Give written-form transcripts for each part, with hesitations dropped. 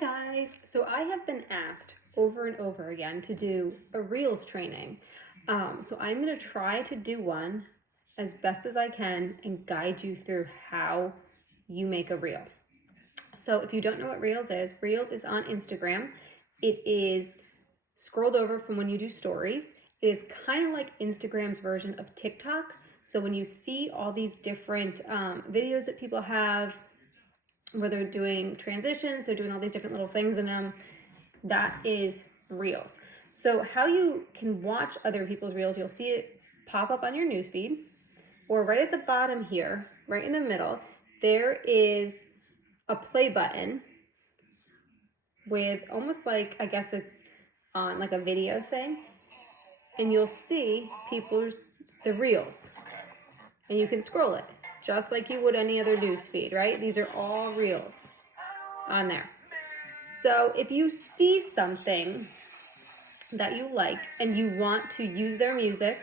guys, so I have been asked over and over again to do a Reels training. So I'm going to try to do one as best as I can and guide you through how you make a Reel. So if you don't know what Reels is on Instagram. It is scrolled over from when you do stories. It is kind of like Instagram's version of TikTok. So when you see all these different videos that people have, where they're doing transitions, they're doing all these different little things in them, that is Reels. So how you can watch other people's Reels, you'll see it pop up on your newsfeed, or right at the bottom here, right in the middle, there is a play button with almost like, I guess it's on like a video thing, and you'll see the Reels, and you can scroll it just like you would any other news feed, right? These are all Reels on there. So if you see something that you like and you want to use their music,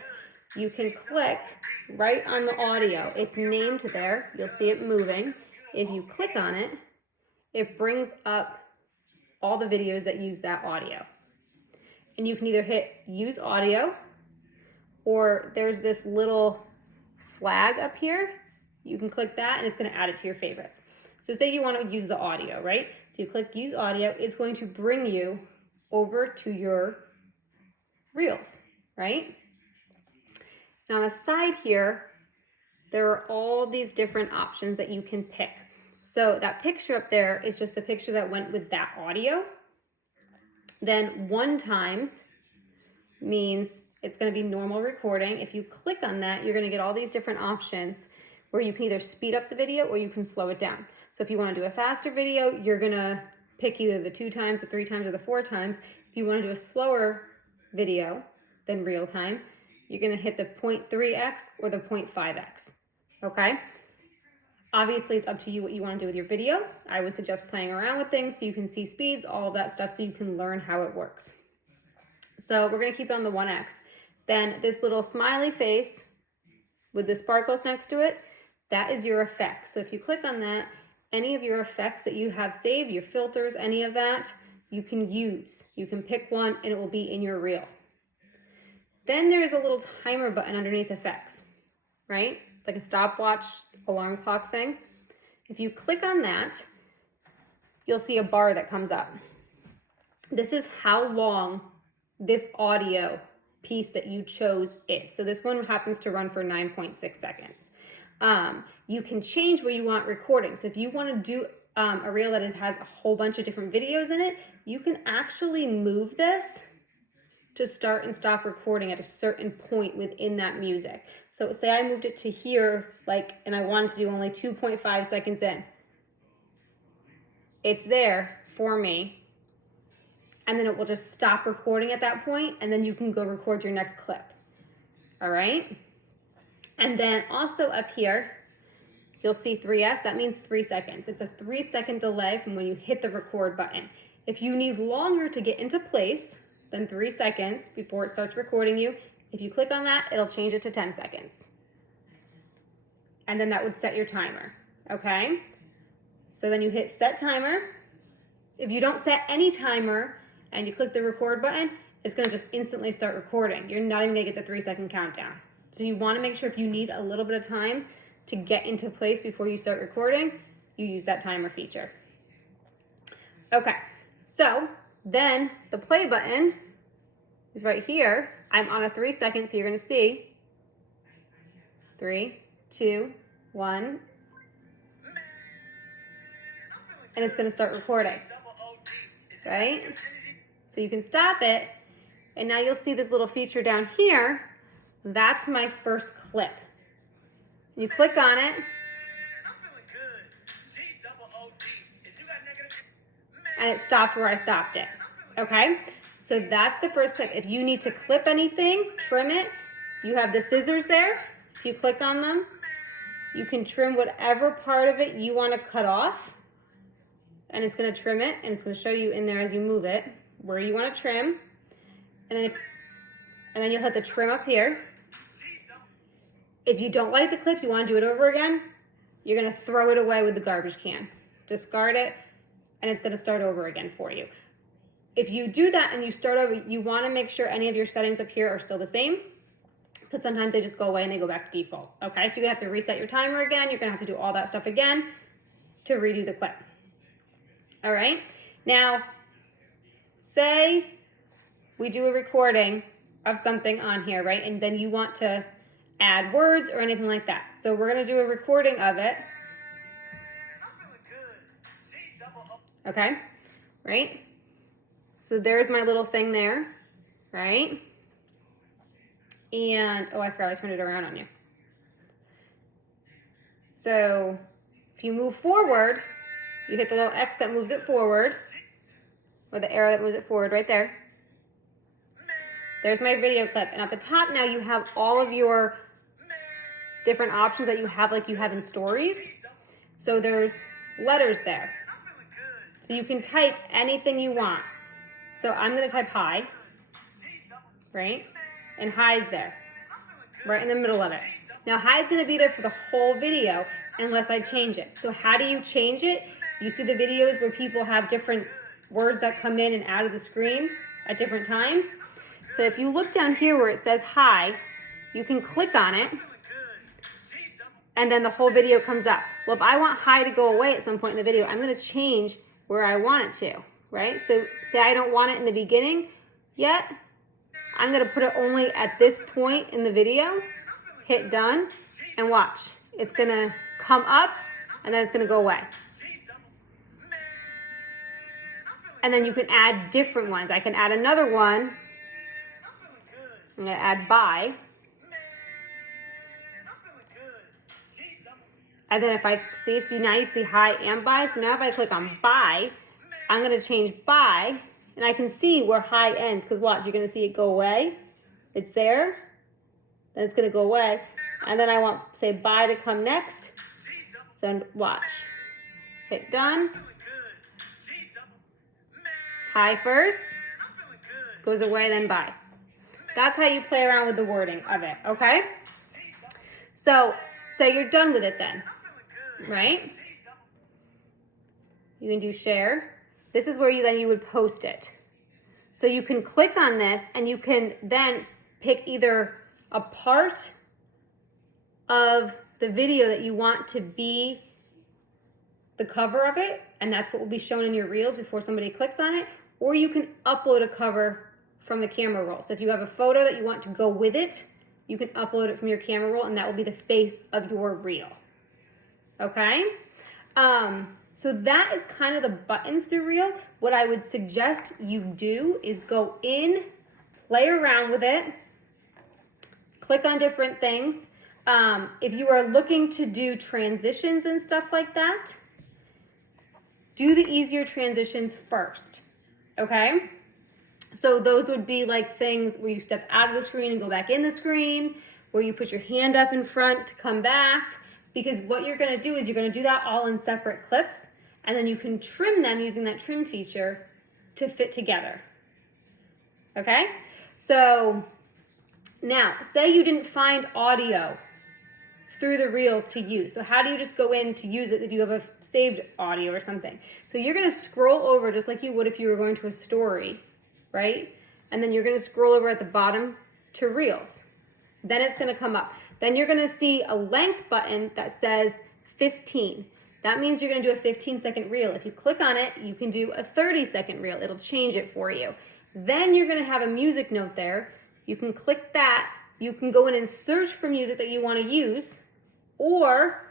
you can click right on the audio. It's named there. You'll see it moving. If you click on it, it brings up all the videos that use that audio. And you can either hit use audio, or there's this little flag up here. You can click that and it's going to add it to your favorites. So say you want to use the audio, right? So you click use audio, it's going to bring you over to your Reels, right? And on the side here, there are all these different options that you can pick. So that picture up there is just the picture that went with that audio. Then 1 times means it's going to be normal recording. If you click on that, you're going to get all these different options where you can either speed up the video or you can slow it down. So if you want to do a faster video, you're going to pick either the 2 times, the 3 times, or the 4 times. If you want to do a slower video than real time, you're going to hit the 0.3x or the 0.5x, okay? Obviously, it's up to you what you want to do with your video. I would suggest playing around with things so you can see speeds, all of that stuff, so you can learn how it works. So we're going to keep it on the 1x. Then this little smiley face with the sparkles next to it, that is your effects. So if you click on that, any of your effects that you have saved, your filters, any of that, you can use. You can pick one and it will be in your reel. Then there's a little timer button underneath effects, right? Like a stopwatch alarm clock thing. If you click on that, you'll see a bar that comes up. This is how long this audio piece that you chose is. So this one happens to run for 9.6 seconds. You can change where you want recording. So if you want to do a reel that has a whole bunch of different videos in it, you can actually move this to start and stop recording at a certain point within that music. So say I moved it to here, and I wanted to do only 2.5 seconds in. It's there for me. And then it will just stop recording at that point, and then you can go record your next clip. All right? And then also up here, you'll see 3S. That means 3 seconds. It's a 3-second delay from when you hit the record button. If you need longer to get into place than 3 seconds before it starts recording you, if you click on that, it'll change it to 10 seconds. And then that would set your timer, okay? So then you hit set timer. If you don't set any timer and you click the record button, it's gonna just instantly start recording. You're not even gonna get the 3-second countdown. So you wanna make sure if you need a little bit of time to get into place before you start recording, you use that timer feature. Okay, so then the play button is right here. I'm on a 3 second, so you're gonna see 3, 2, 1, and it's gonna start recording, right? So you can stop it, and now you'll see this little feature down here. That's my first clip. You click on it, and it stopped where I stopped it, okay? So that's the first clip. If you need to clip anything, trim it, you have the scissors there. If you click on them, you can trim whatever part of it you want to cut off, and it's going to trim it, and it's going to show you in there as you move it where you want to trim, and then you'll hit the trim up here. If you don't like the clip, you want to do it over again, you're going to throw it away with the garbage can. Discard it. and it's going to start over again for you. If you do that and you start over, you want to make sure any of your settings up here are still the same, because sometimes they just go away and they go back to default. Okay, so you have to reset your timer again. You're going to have to do all that stuff again to redo the clip. All right, now say we do a recording of something on here, right? And then you want to add words or anything like that. So we're going to do a recording of it. Okay, right? So there's my little thing there, right? And, oh, I forgot I turned it around on you. So if you move forward, you hit the little X that moves it forward, or the arrow that moves it forward right there. There's my video clip. And at the top now you have all of your different options that you have, like you have in stories. So there's letters there. So you can type anything you want. So I'm going to type hi, right? And hi's there, right in the middle of it. Now hi's going to be there for the whole video unless I change it. So how do you change it? You see the videos where people have different words that come in and out of the screen at different times. So if you look down here where it says hi, you can click on it and then the whole video comes up. Well, if I want hi to go away at some point in the video, I'm going to change where I want it to, right? So say I don't want it in the beginning yet. I'm going to put it only at this point in the video, hit done, and watch. It's going to come up and then it's going to go away. And then you can add different ones. I can add another one. I'm going to add bye. And then if I see, so now you see hi and bye. So now if I click on bye, I'm going to change bye. And I can see where hi ends. Because watch, you're going to see it go away. It's there. Then it's going to go away. And then I want, say, bye to come next. So watch. Hit done. Hi first. Goes away, then bye. That's how you play around with the wording of it, okay? So, say you're done with it then, right? You can do share. This is where you would post it. So you can click on this and you can then pick either a part of the video that you want to be the cover of it, and that's what will be shown in your reels before somebody clicks on it, or you can upload a cover from the camera roll. So if you have a photo that you want to go with it, you can upload it from your camera roll and that will be the face of your reel. Okay? So that is kind of the buttons through Reel. What I would suggest you do is go in, play around with it, click on different things. If you are looking to do transitions and stuff like that, do the easier transitions first, okay? So those would be like things where you step out of the screen and go back in the screen, where you put your hand up in front to come back, because what you're gonna do is you're gonna do that all in separate clips, and then you can trim them using that trim feature to fit together, okay? So now, say you didn't find audio through the Reels to use. So how do you just go in to use it if you have a saved audio or something? So you're gonna scroll over just like you would if you were going to a story, right? And then you're gonna scroll over at the bottom to Reels. Then it's gonna come up. Then you're gonna see a length button that says 15. That means you're gonna do a 15-second reel. If you click on it, you can do a 30-second reel. It'll change it for you. Then you're gonna have a music note there. You can click that. You can go in and search for music that you wanna use, or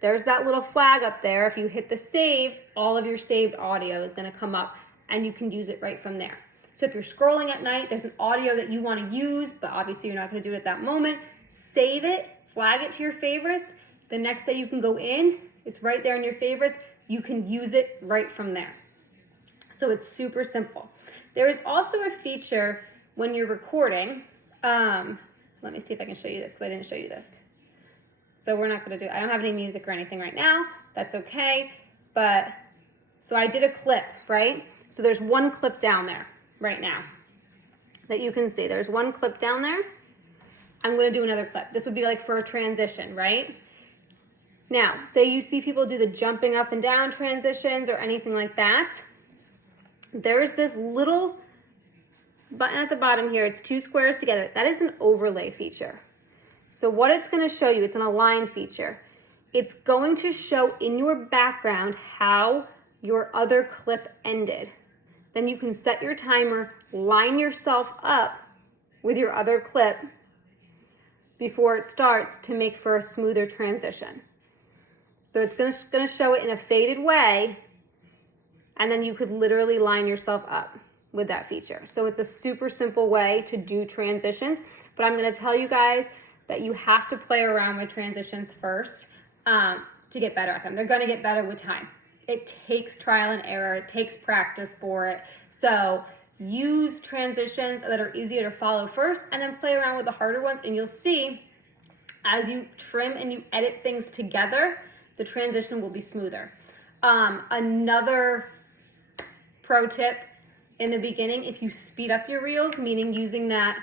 there's that little flag up there. If you hit the save, all of your saved audio is gonna come up and you can use it right from there. So if you're scrolling at night, there's an audio that you wanna use, but obviously you're not gonna do it at that moment, save it, flag it to your favorites. The next day you can go in, it's right there in your favorites. You can use it right from there. So it's super simple. There is also a feature when you're recording. Let me see if I can show you this because I didn't show you this. So we're not gonna I don't have any music or anything right now. That's okay. But, so I did a clip, right? So there's one clip down there right now that you can see. There's one clip down there. I'm gonna do another clip. This would be like for a transition, right? Now, say you see people do the jumping up and down transitions or anything like that. There's this little button at the bottom here. It's 2 squares together. That is an overlay feature. So what it's going to show you, it's an align feature. It's going to show in your background how your other clip ended. Then you can set your timer, line yourself up with your other clip before it starts to make for a smoother transition. So it's going to show it in a faded way, and then you could literally line yourself up with that feature. So it's a super simple way to do transitions, but I'm going to tell you guys that you have to play around with transitions first to get better at them. They're going to get better with time. It takes trial and error. It takes practice for it. So use transitions that are easier to follow first, and then play around with the harder ones, and you'll see as you trim and you edit things together, the transition will be smoother. Another pro tip in the beginning, if you speed up your reels, meaning using that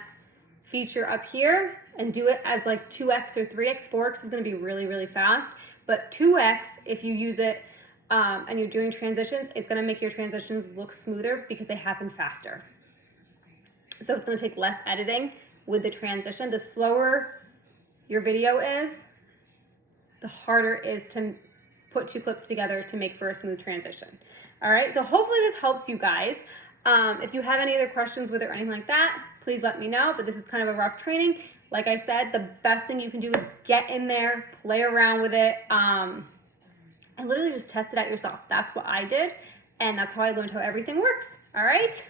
feature up here and do it as like 2x or 3x, 4x is going to be really, really fast. But 2x, if you use it and you're doing transitions, it's going to make your transitions look smoother because they happen faster. So it's going to take less editing with the transition. The slower your video is, the harder it is to put 2 clips together to make for a smooth transition. All right, so hopefully this helps you guys. If you have any other questions with it or anything like that, please let me know, but this is kind of a rough training. Like I said, the best thing you can do is get in there, play around with it, and literally just test it out yourself. That's what I did, and that's how I learned how everything works. All right?